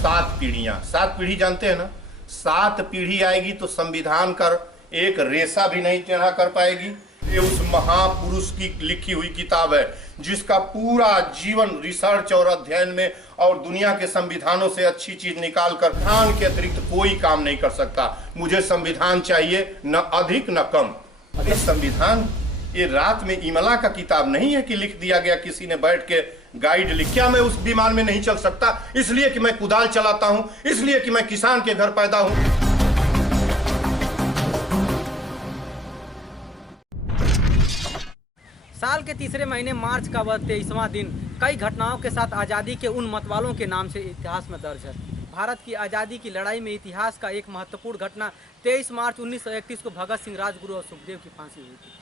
सात पीढ़ी जानते हैं ना। 7 पीढ़ी आएगी तो संविधान का एक रेशा भी नहीं टेढ़ा कर पाएगी। ये उस महापुरुष की लिखी हुई किताब है जिसका पूरा जीवन रिसर्च और अध्ययन में और दुनिया के संविधानों से अच्छी चीज निकाल कर संविधान के अतिरिक्त कोई काम नहीं कर सकता। मुझे संविधान चाहिए, न अधिक न कम। अरे संविधान ये रात में इमला का किताब नहीं है कि लिख दिया गया किसी ने बैठ के गाइड लिख। क्या मैं उस विमान में नहीं चल सकता इसलिए कि मैं कुदाल चलाता हूं, इसलिए कि मैं किसान के घर पैदा हूं? साल के तीसरे महीने मार्च का वह 23वां दिन कई घटनाओं के साथ आज़ादी के उन मतवालों के नाम से इतिहास में दर्ज है। भारत की आज़ादी की लड़ाई में इतिहास का एक महत्वपूर्ण घटना 23 मार्च 1931 को भगत सिंह, राजगुरु और सुखदेव की फांसी हुई थी।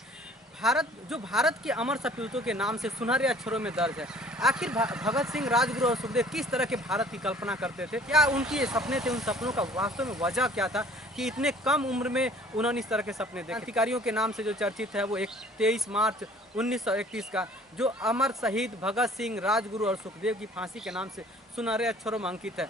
भारत के अमर सपूतों के नाम से सुनहरे अक्षरों में दर्ज है। आखिर भगत सिंह, राजगुरु और सुखदेव किस तरह के भारत की कल्पना करते थे? क्या उनके सपने थे? उन सपनों का वास्तव में वजह क्या था कि इतने कम उम्र में उन्होंने इस तरह के सपने देखे? क्रांतिकारियों के नाम से जो चर्चित है वो एक 23 मार्च 1931 का जो अमर शहीद भगत सिंह, राजगुरु और सुखदेव की फांसी के नाम से सुनहरे अक्षरों में अंकित है।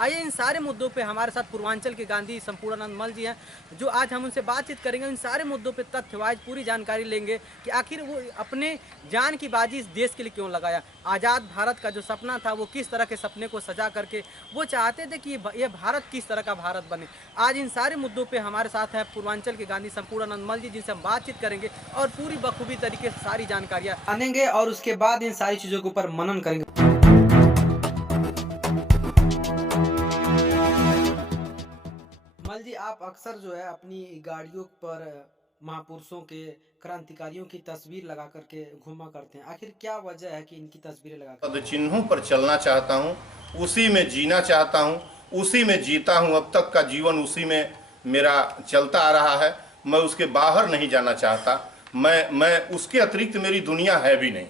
आइए इन सारे मुद्दों पे हमारे साथ पूर्वांचल के गांधी संपूर्णानंद मल जी हैं जो आज हम उनसे बातचीत करेंगे। इन सारे मुद्दों पे तथ्यवाइज पूरी जानकारी लेंगे कि आखिर वो अपने जान की बाजी इस देश के लिए क्यों लगाया। आज़ाद भारत का जो सपना था वो किस तरह के सपने को सजा करके वो चाहते थे कि ये भारत किस तरह का भारत बने। आज इन सारे मुद्दों पर हमारे साथ है पूर्वांचल के गांधी संपूर्णानंद मल जी जिनसे हम बातचीत करेंगे और पूरी बखूबी तरीके से सारी जानकारियाँ आनेंगे और उसके बाद इन सारी चीज़ों के ऊपर मनन करेंगे। मल जी, आप अक्सर जो है अपनी गाड़ियों पर महापुरुषों के, क्रांतिकारियों की तस्वीर लगा करके घूमा करते हैं। आखिर क्या वजह है कि इनकी तस्वीरें लगा कर? पद चिन्हों पर चलना चाहता हूँ, उसी में जीना चाहता हूँ, उसी में जीता हूँ। अब तक का जीवन उसी में मेरा चलता आ रहा है। मैं उसके बाहर नहीं जाना चाहता। मैं उसके अतिरिक्त मेरी दुनिया है भी नहीं,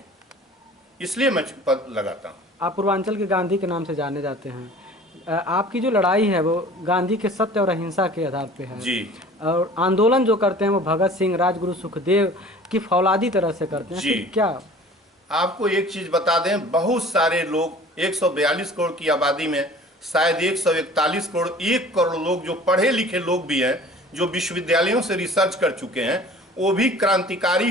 इसलिए मैं पद लगाता हूँ। आप पूर्वांचल के गांधी के नाम से जाने जाते हैं। आपकी जो लड़ाई है वो गांधी के सत्य और अहिंसा के आधार पे है जी। और आंदोलन जो करते हैं वो भगत सिंह, राजगुरु, सुखदेव की फौलादी तरह से करते हैं जी। क्या आपको एक चीज बता दें, बहुत सारे लोग 142 करोड़ की आबादी में शायद 141 करोड़, 1 करोड़ लोग जो पढ़े लिखे लोग भी हैं, जो विश्वविद्यालयों से रिसर्च कर चुके हैं, वो भी क्रांतिकारी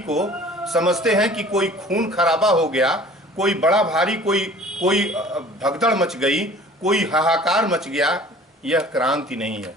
को समझते हैं कि कोई खून खराबा हो गया, कोई बड़ा भारी कोई भगदड़ मच गई, कोई हाहाकार मच गया। यह क्रांति नहीं है।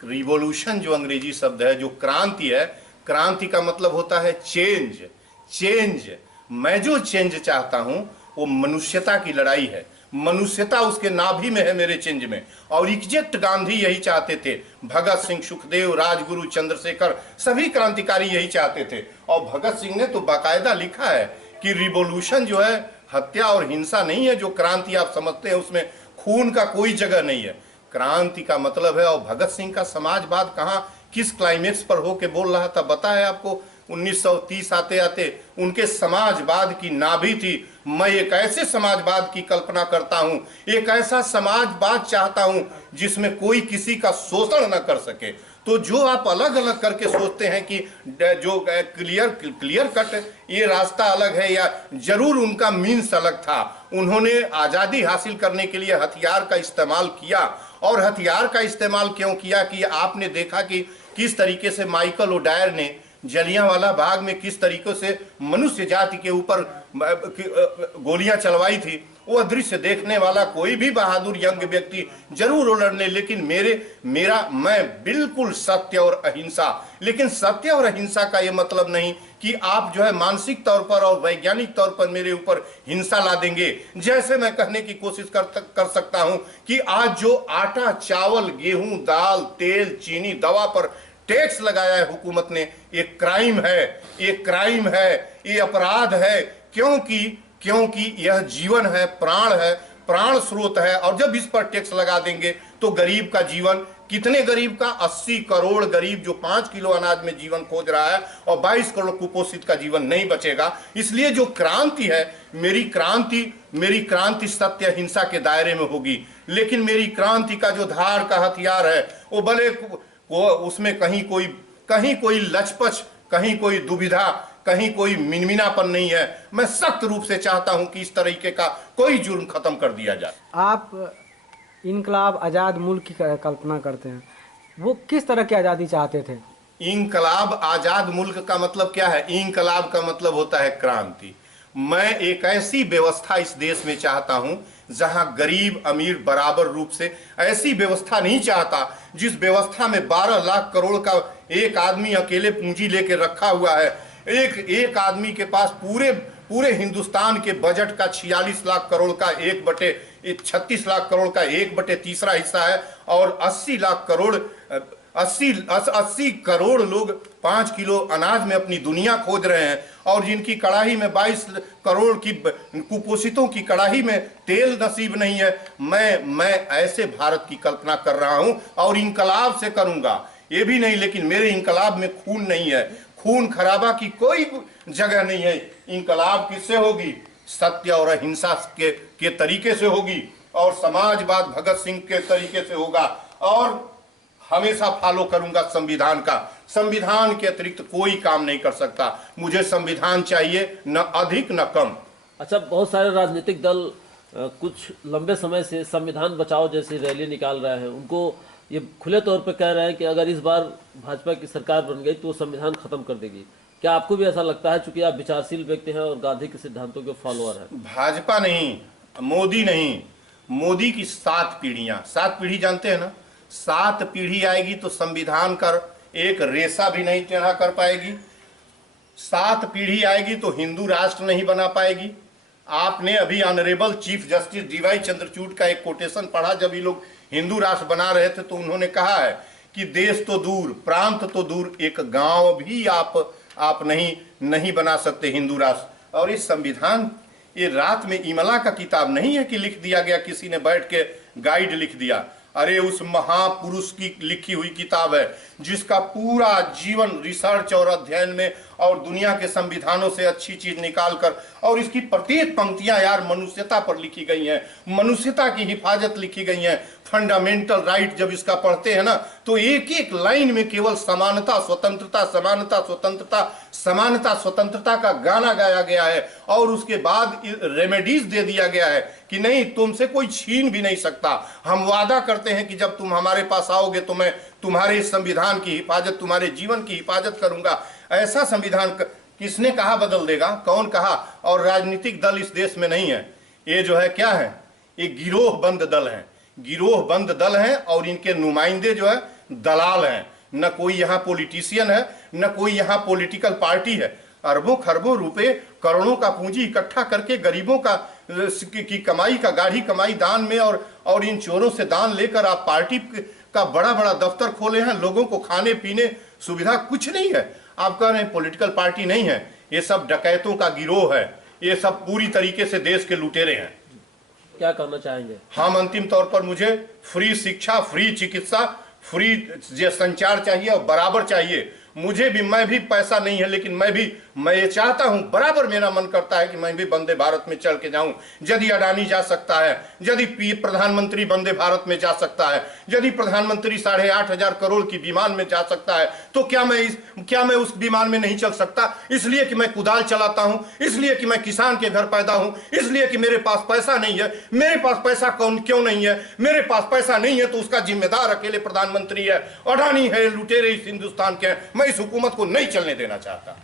रिवॉल्यूशन जो अंग्रेजी शब्द है, जो क्रांति है, क्रांति का मतलब होता है चेंज। मैं जो चेंज चाहता हूं वो मनुष्यता की लड़ाई है। मनुष्यता उसके नाभि में है, मेरे चेंज में। और एग्जैक्ट गांधी यही चाहते थे। भगत सिंह, सुखदेव, राजगुरु, चंद्रशेखर, सभी क्रांतिकारी यही चाहते थे। और भगत सिंह ने तो बाकायदा लिखा है कि रिवॉल्यूशन जो है हत्या और हिंसा नहीं है। जो क्रांति आप समझते हैं उसमें खून का कोई जगह नहीं है। क्रांति का मतलब है। और भगत सिंह का समाजवाद कहाँ किस क्लाइमेक्स पर होके बोल रहा था पता है आपको? 1930 आते आते उनके समाजवाद की नाभि थी, मैं एक ऐसे समाजवाद की कल्पना करता हूं, एक ऐसा समाजवाद चाहता हूं जिसमें कोई किसी का शोषण न कर सके। तो जो आप अलग अलग करके सोचते हैं कि जो क्लियर कट ये रास्ता अलग है, या जरूर उनका मीन्स अलग था। उन्होंने आज़ादी हासिल करने के लिए हथियार का इस्तेमाल किया। और हथियार का इस्तेमाल क्यों किया कि आपने देखा कि किस तरीके से माइकल ओडायर ने जलियांवाला बाग में किस तरीके से मनुष्य जाति के ऊपर गोलियां चलवाई थी। वो दृश्य देखने वाला कोई भी बहादुर यंग व्यक्ति जरूर वो लड़ने, लेकिन मैं बिल्कुल सत्य और अहिंसा। लेकिन सत्य और अहिंसा का ये मतलब नहीं कि आप जो है मानसिक तौर पर और वैज्ञानिक तौर पर मेरे ऊपर हिंसा ला देंगे। जैसे मैं कहने की कोशिश कर सकता हूं कि आज जो आटा, चावल, गेहूं, दाल, तेल, चीनी, दवा पर टैक्स लगाया है हुकूमत ने, ये क्राइम है, ये अपराध है। क्योंकि यह जीवन है, प्राण स्रोत है। और जब इस पर टैक्स लगा देंगे तो गरीब का जीवन, कितने गरीब का, 80 करोड़ गरीब जो 5 किलो अनाज में जीवन खोज रहा है, और 22 करोड़ कुपोषित का जीवन नहीं बचेगा। इसलिए जो क्रांति है, मेरी क्रांति सत्य अहिंसा के दायरे में होगी। लेकिन मेरी क्रांति का जो धार का हथियार है वो उसमें कहीं कोई लचपच, कहीं कोई दुविधा, कहीं कोई मिनमिनापन नहीं है। मैं सख्त रूप से चाहता हूं कि इस तरीके का कोई जुर्म खत्म कर दिया जाए। आप इनकलाब आज़ाद मुल्क की कल्पना करते हैं, वो किस तरह की आज़ादी चाहते थे? इंकलाब आजाद मुल्क का मतलब क्या है? इंकलाब का मतलब होता है क्रांति। मैं एक ऐसी व्यवस्था इस देश में चाहता हूं जहां गरीब अमीर बराबर रूप से, ऐसी व्यवस्था नहीं चाहता जिस व्यवस्था में 12 लाख करोड़ का एक आदमी अकेले पूंजी लेके रखा हुआ है। एक आदमी के पास पूरे हिंदुस्तान के बजट का 46 लाख करोड़ का 36 लाख करोड़ का 1/3 हिस्सा है, और 80 करोड़ लोग 5 किलो अनाज में अपनी दुनिया खोज रहे हैं, और जिनकी कड़ाही में 22 करोड़ की कुपोषितों की कड़ाही में तेल नसीब नहीं है। मैं ऐसे भारत की कल्पना कर रहा हूं, और इंकलाब से करूंगा। ये भी नहीं, लेकिन मेरे इंकलाब में खून नहीं है, खून खराबा की कोई जगह नहीं है। इंकलाब किससे होगी? सत्य और अहिंसा के तरीके से होगी, और समाजवाद भगत सिंह के तरीके से होगा, और हमेशा फॉलो करूंगा संविधान का। संविधान के अतिरिक्त कोई काम नहीं कर सकता। मुझे संविधान चाहिए, न अधिक न कम। अच्छा, बहुत सारे राजनीतिक दल कुछ लंबे समय से संविधान बचाओ जैसी रैली निकाल रहे हैं। उनको ये खुले तौर पर कह रहे हैं कि अगर इस बार भाजपा की सरकार बन गई तो वो संविधान खत्म कर देगी। क्या आपको भी ऐसा लगता है, चूंकि आप विचारशील व्यक्ति हैं और गांधी के सिद्धांतों के फॉलोअर हैं? भाजपा नहीं, मोदी नहीं, मोदी की 7 पीढ़ियां, 7 पीढ़ी जानते हैं ना? 7 पीढ़ी आएगी तो संविधान का एक रेशा भी नहीं टेढ़ा कर पाएगी। 7 पीढ़ी आएगी तो हिंदू राष्ट्र नहीं बना पाएगी। आपने अभी honourable chief justice D Y Chandrachud का एक कोटेशन पढ़ा। जब ये लोग हिंदू राष्ट्र बना रहे थे तो उन्होंने कहा है कि देश तो दूर, प्रांत तो दूर, एक गांव भी आप नहीं बना सकते हिंदू राष्ट्र। और इस संविधान, ये रात में इमला का किताब नहीं है कि लिख दिया गया, किसी ने बैठ के गाइड लिख दिया। अरे उस महापुरुष की लिखी हुई किताब है, जिसका पूरा जीवन रिसर्च और अध्ययन में और दुनिया के संविधानों से अच्छी चीज निकाल कर, और इसकी प्रत्येक पंक्तियां यार मनुष्यता पर लिखी गई हैं, मनुष्यता की हिफाजत लिखी गई हैं। फंडामेंटल राइट जब इसका पढ़ते हैं ना, तो एक एक लाइन में केवल समानता स्वतंत्रता, समानता स्वतंत्रता, समानता स्वतंत्रता का गाना गाया गया है, और उसके बाद रेमेडीज दे दिया गया है कि नहीं, तुमसे कोई छीन भी नहीं सकता। हम वादा करते हैं कि जब तुम हमारे पास आओगे तो मैं तुम्हारे इस संविधान की हिफाजत, तुम्हारे जीवन की हिफाजत करूंगा। ऐसा संविधान किसने कहा बदल देगा? कौन कहा? और राजनीतिक दल इस देश में नहीं है। ये जो है क्या है? ये गिरोहबंद दल हैं, गिरोहबंद दल हैं, और इनके नुमाइंदे जो है दलाल हैं। न कोई यहाँ पॉलिटिशियन है, न कोई यहाँ पॉलिटिकल पार्टी है। अरबों खरबों रुपए, करोड़ों का पूंजी इकट्ठा करके गरीबों की कमाई का, गाढ़ी कमाई दान में, और इन चोरों से दान लेकर आप पार्टी का बड़ा बड़ा दफ्तर खोले हैं। लोगों को खाने पीने सुविधा कुछ नहीं है। आप कह रहे हैं पॉलिटिकल पार्टी नहीं है। ये सब डकैतों का गिरोह है, ये सब पूरी तरीके से देश के लुटेरे हैं। क्या करना चाहेंगे? हम अंतिम तौर पर मुझे फ्री शिक्षा, फ्री चिकित्सा, फ्री संचार चाहिए, और बराबर चाहिए। मुझे भी, मैं भी पैसा नहीं है, लेकिन मैं ये चाहता हूं, बराबर मेरा मन करता है कि मैं भी वंदे भारत में चढ़ के जाऊं। यदि अडानी जा सकता है, यदि प्रधानमंत्री वंदे भारत में जा सकता है, यदि प्रधानमंत्री 8,500 करोड़ की विमान में जा सकता है, तो क्या मैं उस विमान में नहीं चल सकता? इसलिए कि मैं कुदाल चलाता हूं, इसलिए कि मैं किसान के घर पैदा हूं, इसलिए कि मेरे पास पैसा नहीं है। मेरे पास पैसा क्यों नहीं है? मेरे पास पैसा नहीं है तो उसका जिम्मेदार अकेले प्रधानमंत्री है, अडानी है, लुटेरे इस हिंदुस्तान के हैं। मैं इस हुकूमत को नहीं चलने देना चाहता।